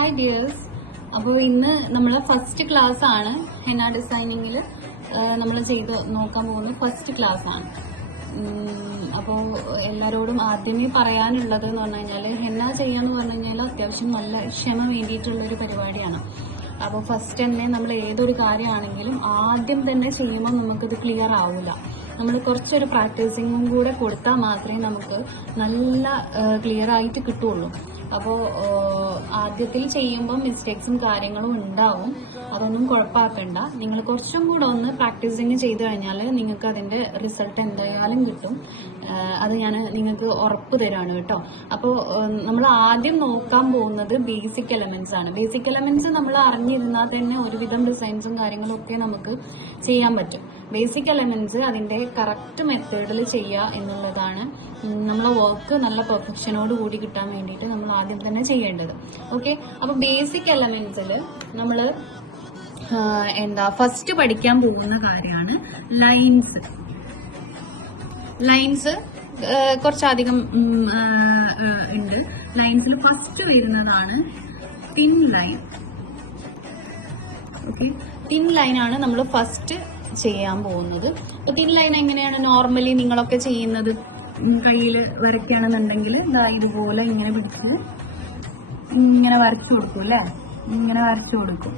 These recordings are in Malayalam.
ഹായ് ഡിയേഴ്സ് അപ്പോൾ ഇന്ന് നമ്മൾ ഫസ്റ്റ് ക്ലാസ് ആണ് ഹെന്ന ഡിസൈനിങ്ങിൽ നമ്മൾ ചെയ്ത് നോക്കാൻ പോകുന്ന ഫസ്റ്റ് ക്ലാസ് ആണ്. അപ്പോൾ എല്ലാവരോടും ആദ്യമേ പറയാനുള്ളത് എന്ന് പറഞ്ഞു കഴിഞ്ഞാൽ ഹെന്ന ചെയ്യാന്ന് പറഞ്ഞു കഴിഞ്ഞാൽ അത്യാവശ്യം നല്ല ക്ഷമ വേണ്ടിയിട്ടുള്ളൊരു പരിപാടിയാണ്. അപ്പോൾ ഫസ്റ്റ് തന്നെ നമ്മൾ ഏതൊരു കാര്യമാണെങ്കിലും ആദ്യം തന്നെ ചെയ്യുമ്പോൾ നമുക്കിത് ക്ലിയർ ആവില്ല നമ്മൾ കുറച്ചൊരു പ്രാക്ടീസിങ്ങും കൂടെ കൊടുത്താൽ മാത്രമേ നമുക്ക് നല്ല ക്ലിയർ ആയിട്ട് കിട്ടുള്ളൂ. അപ്പോൾ ആദ്യത്തിൽ ചെയ്യുമ്പോൾ മിസ്റ്റേക്സും കാര്യങ്ങളും ഉണ്ടാവും. അതൊന്നും കുഴപ്പമാക്കണ്ട. നിങ്ങൾ കുറച്ചും കൂടെ ഒന്ന് പ്രാക്ടീസിങ് ചെയ്ത് കഴിഞ്ഞാൽ നിങ്ങൾക്ക് അതിന്റെ റിസൾട്ട് എന്തായാലും കിട്ടും. അത് ഞാൻ നിങ്ങൾക്ക് ഉറപ്പ് തരാണ് കേട്ടോ. അപ്പോൾ നമ്മൾ ആദ്യം നോക്കാൻ പോകുന്നത് ബേസിക് എലമെന്റ്സ് ആണ്. ബേസിക് എലമെന്റ്സ് നമ്മൾ അറിഞ്ഞിരുന്നാൽ തന്നെ ഒരുവിധം ഡിസൈൻസും കാര്യങ്ങളും ഒക്കെ നമുക്ക് ചെയ്യാൻ പറ്റും. ബേസിക് എലമെന്റ്സ് അതിന്റെ കറക്റ്റ് മെത്തേഡിൽ ചെയ്യുക എന്നുള്ളതാണ്. നമ്മളെ വർക്ക് നല്ല പെർഫെക്ഷനോട് കൂടി കിട്ടാൻ വേണ്ടിയിട്ട് നമ്മൾ ആദ്യം തന്നെ ചെയ്യേണ്ടത്. ഓക്കെ അപ്പൊ ബേസിക് എലമെന്റ്സിൽ നമ്മൾ എന്താ ഫസ്റ്റ് പഠിക്കാൻ പോകുന്ന കാര്യമാണ് ലൈൻസ് ലൈൻസ് കുറച്ചധികം ഉണ്ട്. ലൈൻസിൽ ഫസ്റ്റ് വരുന്നതാണ് തിൻ ലൈൻ ഓക്കെ തിൻ ലൈനാണ് നമ്മൾ ഫസ്റ്റ് ചെയ്യാൻ പോകുന്നത്. തിൻ ലൈൻ എങ്ങനെയാണ് നോർമലി നിങ്ങളൊക്കെ ചെയ്യുന്നത്? കയ്യിൽ വരയ്ക്കുകയാണെന്നുണ്ടെങ്കിൽ ഇതാ ഇതുപോലെ ഇങ്ങനെ പിടിച്ച് ഇങ്ങനെ വരച്ചു കൊടുക്കും അല്ലേ? ഇങ്ങനെ വരച്ചു കൊടുക്കും.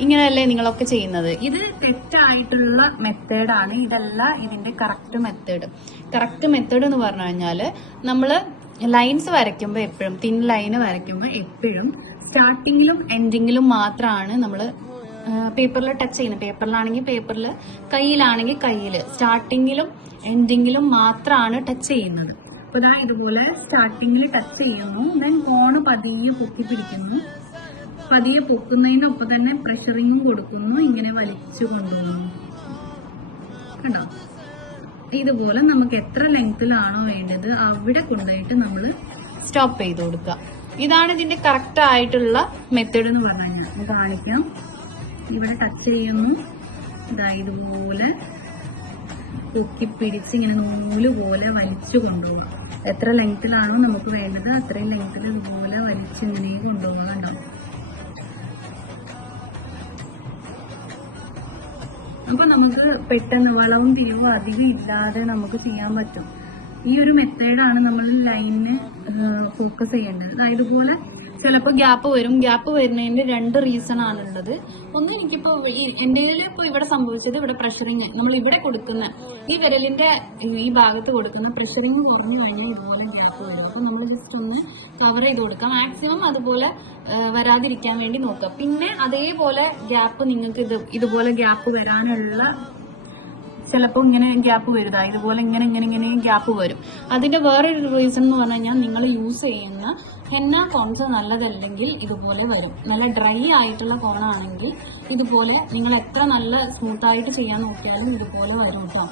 ഇങ്ങനെയല്ലേ നിങ്ങളൊക്കെ ചെയ്യുന്നത്? ഇത് തെറ്റായിട്ടുള്ള മെത്തേഡാണ്. ഇതല്ല ഇതിന്റെ കറക്റ്റ് മെത്തേഡ് കറക്റ്റ് മെത്തേഡ് എന്ന് പറഞ്ഞു കഴിഞ്ഞാൽ നമ്മൾ ലൈൻസ് വരയ്ക്കുമ്പോൾ എപ്പോഴും തിൻ ലൈന് വരയ്ക്കുമ്പോൾ എപ്പോഴും സ്റ്റാർട്ടിങ്ങിലും എൻഡിങ്ങിലും മാത്രമാണ് നമ്മൾ പേപ്പറിൽ ടച്ച് ചെയ്യുന്നത്. പേപ്പറിലാണെങ്കിൽ പേപ്പറിൽ കയ്യിലാണെങ്കിൽ കയ്യിൽ സ്റ്റാർട്ടിങ്ങിലും എൻഡിങ്ങിലും മാത്രമാണ് ടച്ച് ചെയ്യുന്നത്. അപ്പൊ ഞാൻ ഇതുപോലെ സ്റ്റാർട്ടിങ്ങിൽ ടച്ച് ചെയ്യുന്നു. ദെൻ കോണ് പതിയെ പൊക്കി പിടിക്കുന്നു. പതിയെ പൊക്കുന്നതിനൊപ്പം തന്നെ പ്രഷറിങ്ങും കൊടുക്കുന്നു. ഇങ്ങനെ വലിച്ചു കൊണ്ടുപോകുന്നു. കണ്ടോ? ഇതുപോലെ നമുക്ക് എത്ര ലെങ്ത്തിലാണോ വേണ്ടത് അവിടെ കൊണ്ടുപോയിട്ട് നമ്മൾ സ്റ്റോപ്പ് ചെയ്ത് കൊടുക്കുക. ഇതാണ് ഇതിന്റെ കറക്റ്റ് ആയിട്ടുള്ള മെത്തേഡ് എന്ന് പറഞ്ഞു കഴിഞ്ഞാൽ കാണിക്കാം. ഇവിടെ ടച്ച് ചെയ്യുന്നു. ഇതാ ഇതുപോലെ പൊക്കി പിടിച്ച് ഇങ്ങനെ നൂൽ പോലെ വലിച്ചു കൊണ്ടുപോകാം എത്ര ലെങ്ത്തിലാണോ നമുക്ക് വേണ്ടത് അത്രയും ലെങ്ത്തിൽ ഇതുപോലെ വലിച്ച് ഇങ്ങനെ കൊണ്ടുപോകുക അപ്പൊ നമുക്ക് പെട്ടെന്ന് വളവും തിരിവും അധികം ഇല്ലാതെ നമുക്ക് ചെയ്യാൻ പറ്റും. ഈ ഒരു മെത്തേഡാണ് നമ്മൾ ലൈനിന് ഫോക്കസ് ചെയ്യേണ്ടത്. ഇതുപോലെ ചിലപ്പോൾ ഗ്യാപ്പ് വരും. ഗ്യാപ്പ് വരുന്നതിന്റെ രണ്ട് റീസൺ ആണുള്ളത്. ഒന്ന് എനിക്കിപ്പോ എന്റെ ഇപ്പൊ ഇവിടെ സംഭവിച്ചത് ഇവിടെ പ്രഷറിങ് നമ്മൾ ഇവിടെ കൊടുക്കുന്ന ഈ വിരലിന്റെ ഈ ഭാഗത്ത് കൊടുക്കുന്ന പ്രഷറിങ് കുറഞ്ഞു കഴിഞ്ഞാൽ ഇതുപോലെ ഗ്യാപ്പ് വരും. അപ്പൊ നമ്മൾ ജസ്റ്റ് ഒന്ന് കവർ ചെയ്ത് കൊടുക്കാം മാക്സിമം അതുപോലെ വരാതിരിക്കാൻ വേണ്ടി നോക്കുക. പിന്നെ അതേപോലെ ഗ്യാപ്പ് നിങ്ങൾക്ക് ഇത് ഇതുപോലെ ഗ്യാപ്പ് വരാനുള്ള ചിലപ്പോൾ ഇങ്ങനെ ഗ്യാപ്പ് വരുതാ ഇതുപോലെ ഇങ്ങനെ ഇങ്ങനെ ഇങ്ങനെ ഗ്യാപ്പ് വരും. അതിന്റെ വേറൊരു റീസൺ എന്ന് പറഞ്ഞു കഴിഞ്ഞാൽ നിങ്ങൾ യൂസ് ചെയ്യുന്ന ഹെന്ന കോൺസ് നല്ലതല്ലെങ്കിൽ ഇതുപോലെ വരും. നല്ല ഡ്രൈ ആയിട്ടുള്ള കോണാണെങ്കിൽ ഇതുപോലെ നിങ്ങൾ എത്ര നല്ല സ്മൂത്ത് ആയിട്ട് ചെയ്യാൻ നോക്കിയാലും ഇതുപോലെ വരും കേട്ടോ.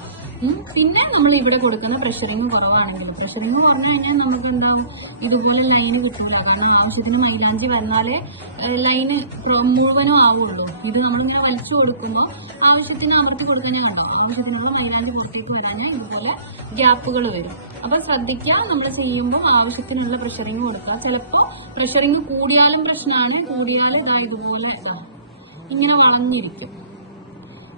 പിന്നെ നമ്മൾ ഇവിടെ കൊടുക്കുന്ന പ്രഷറിങ് കുറവാണെങ്കിൽ പ്രഷറിങ് പറഞ്ഞു കഴിഞ്ഞാൽ നമുക്ക് എന്താവും? ഇതുപോലെ ലൈന് കിട്ടില്ല കാരണം ആവശ്യത്തിന് മൈലാഞ്ചി വന്നാലേ ലൈന് മുഴുവനും ആവുള്ളൂ. ഇത് നമ്മളിങ്ങനെ വലിച്ചു കൊടുക്കുമ്പോൾ ആവശ്യത്തിന് അവർക്ക് കൊടുക്കാനേ കണ്ടോ ആവശ്യത്തിനുള്ള മൈലാഞ്ചി പുറത്തേക്ക് വരാൻ ഇതുപോലെ ഗ്യാപ്പുകൾ വരും. അപ്പൊ ശ്രദ്ധിക്കുക നമ്മൾ ചെയ്യുമ്പോൾ ആവശ്യത്തിനുള്ള പ്രഷറിങ് കൊടുക്കുക. ചിലപ്പോൾ പ്രഷറിങ് കൂടിയാലും പ്രശ്നമാണ് കൂടിയാൽ ഇതാ ഇതുപോലെ ഇതാ ഇങ്ങനെ വളഞ്ഞിരിക്കും.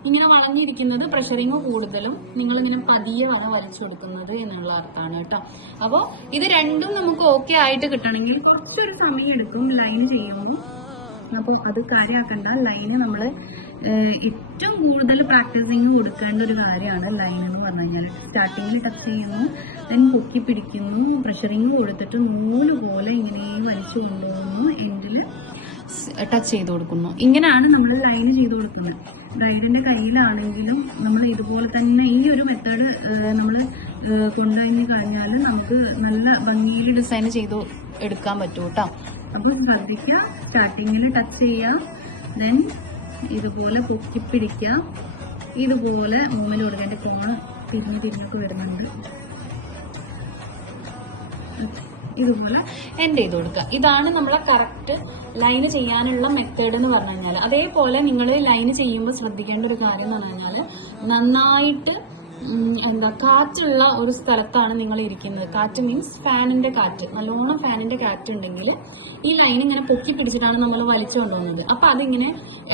ഇങ്ങനെ വളഞ്ഞിരിക്കുന്നത് പ്രഷറിങ് കൂടുതലും നിങ്ങൾ ഇങ്ങനെ പതിയെ ആണ് വലിച്ചു കൊടുക്കുന്നത് എന്നുള്ള അർത്ഥമാണ് കേട്ടോ. അപ്പോൾ ഇത് രണ്ടും നമുക്ക് ഓക്കെ ആയിട്ട് കിട്ടണമെങ്കിൽ കുറച്ചൊരു സമയം എടുക്കും ലൈൻ ചെയ്യുമ്പോൾ. അപ്പോൾ അത് കാര്യമാക്കണ്ട ലൈന് നമ്മൾ ഏറ്റവും കൂടുതൽ പ്രാക്ടീസിങ് കൊടുക്കേണ്ട ഒരു കാര്യമാണ് ലൈൻ എന്ന് പറഞ്ഞു കഴിഞ്ഞാൽ സ്റ്റാർട്ടിങ്ങിൽ ടച്ച് ചെയ്യുന്നു ദെൻ പൊക്കി പിടിക്കുന്നു പ്രഷറിങ് കൊടുത്തിട്ട് നൂൽ പോലെ ഇങ്ങനെ വലിച്ചു കൊണ്ടുപോകുന്നു എൻഡിൽ ടച്ച് ചെയ്ത് കൊടുക്കുന്നു. ഇങ്ങനെയാണ് നമ്മൾ ലൈന് ചെയ്ത് കൊടുക്കുന്നത്. ഗൈഡിന്റെ കയ്യിലാണെങ്കിലും നമ്മൾ ഇതുപോലെ തന്നെ ഈ ഒരു മെത്തേഡ് നമ്മൾ കൊണ്ടുകഴിഞ്ഞ് കഴിഞ്ഞാൽ നമുക്ക് നല്ല ഭംഗിയിൽ ഡിസൈൻ ചെയ്ത് എടുക്കാൻ പറ്റും കേട്ടോ അപ്പൊ ശ്രദ്ധിക്കുക സ്റ്റാർട്ടിങ്ങിൽ ടച്ച് ചെയ്യുക. ദെൻ ഇതുപോലെ പൊക്കി പിടിക്കുക ഇതുപോലെ മൂമിൽ കൊടുക്കേണ്ട കോണ് തിരിഞ്ഞ് തിരിഞ്ഞൊക്കെ വരുന്നുണ്ട് ഇതുപോലെ എൻഡ് ചെയ്ത് കൊടുക്കുക. ഇതാണ് നമ്മളെ കറക്റ്റ് ലൈന് ചെയ്യാനുള്ള മെത്തേഡ് എന്ന് പറഞ്ഞു കഴിഞ്ഞാൽ അതേപോലെ നിങ്ങൾ ലൈന് ചെയ്യുമ്പോൾ ശ്രദ്ധിക്കേണ്ട ഒരു കാര്യം എന്ന് പറഞ്ഞു കഴിഞ്ഞാൽ നന്നായിട്ട് എന്താ കാറ്റുള്ള ഒരു സ്ഥലത്താണ് നിങ്ങൾ ഇരിക്കുന്നത്. കാറ്റ് മീൻസ് ഫാനിന്റെ കാറ്റ്. നല്ലോണം ഫാനിന്റെ കാറ്റ് ഉണ്ടെങ്കിൽ ഈ ലൈൻ ഇങ്ങനെ പൊക്കി പിടിച്ചിട്ടാണ് നമ്മൾ വലിച്ചു കൊണ്ടുവന്നത് അപ്പൊ അതിങ്ങനെ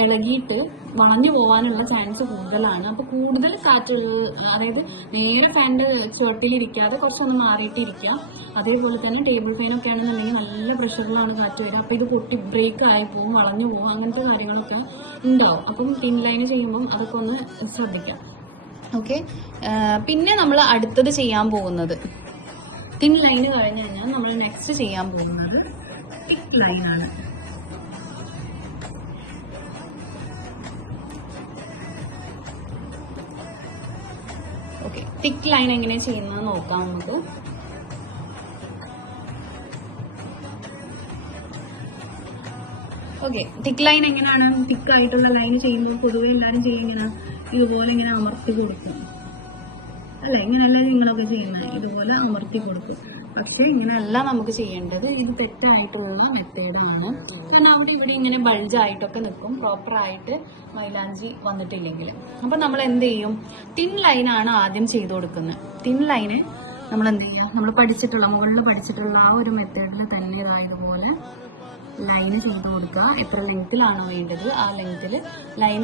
ഇളകിയിട്ട് വളഞ്ഞു പോകാനുള്ള ചാൻസ് കൂടുതലാണ്. അപ്പൊ കൂടുതൽ കാറ്റുള്ള അതായത് നേരെ ഫാനിന്റെ ചുവട്ടിൽ ഇരിക്കാതെ കുറച്ചൊന്ന് മാറിയിട്ട് ഇരിക്കുക അതേപോലെ തന്നെ ടേബിൾ ഫാൻ ഒക്കെ ആണെന്നുണ്ടെങ്കിൽ നല്ല പ്രഷറിലാണ് കാറ്റ് വരിക. അപ്പൊ ഇത് പൊട്ടി ബ്രേക്ക് ആയി പോകും വളഞ്ഞു പോകും അങ്ങനത്തെ കാര്യങ്ങളൊക്കെ ഉണ്ടാവും. അപ്പം പിൻ ലൈൻ ചെയ്യുമ്പം അതൊക്കെ ഒന്ന് ശ്രദ്ധിക്കാം. ഓക്കെ? പിന്നെ നമ്മൾ അടുത്തത് ചെയ്യാൻ പോകുന്നത്. തിൻ ലൈന് കഴിഞ്ഞ് കഴിഞ്ഞാൽ നമ്മൾ നെക്സ്റ്റ് ചെയ്യാൻ പോകുന്നത് തിക്ക് ലൈനാണ് ഓക്കെ തിക്ക് ലൈൻ എങ്ങനെയാണ് ചെയ്യുന്നത് നോക്കാം നമുക്ക്. ഓക്കെ തിക്ക് ലൈൻ എങ്ങനെയാണ് തിക്ക് ആയിട്ടുള്ള ലൈൻ ചെയ്യുമ്പോൾ പൊതുവെ എല്ലാവരും ചെയ്യുന്ന ഇതുപോലെ ഇങ്ങനെ അമർത്തി കൊടുക്കും. അല്ലേ ഇങ്ങനെയല്ലേ നിങ്ങളൊക്കെ ചെയ്യുന്നത്? ഇതുപോലെ അമർത്തി കൊടുക്കും. പക്ഷെ ഇങ്ങനെയല്ല നമുക്ക് ചെയ്യേണ്ടത്. ഇത് തെറ്റായിട്ടുള്ള മെത്തേഡാണ്. കാരണം അവിടെ ഇവിടെ ഇങ്ങനെ ബൾജ് ആയിട്ടൊക്കെ നിൽക്കും. പ്രോപ്പർ ആയിട്ട് മൈലാഞ്ചി വന്നിട്ടില്ലെങ്കിൽ. അപ്പൊ നമ്മൾ എന്ത് ചെയ്യും? തിൻ ലൈനാണ് ആദ്യം ചെയ്തു കൊടുക്കുന്നത്. തിൻ ലൈന് നമ്മൾ എന്ത് ചെയ്യുക? നമ്മൾ പഠിച്ചിട്ടുള്ള മുകളിൽ പഠിച്ചിട്ടുള്ള ആ ഒരു മെത്തേഡിൽ തന്നെ ഇതായതുപോലെ ലൈന് ചെയ്ത് കൊടുക്കുക. എത്ര ലെങ്ത്തിലാണോ വേണ്ടത്? ആ ലെങ്ത്തിൽ ലൈൻ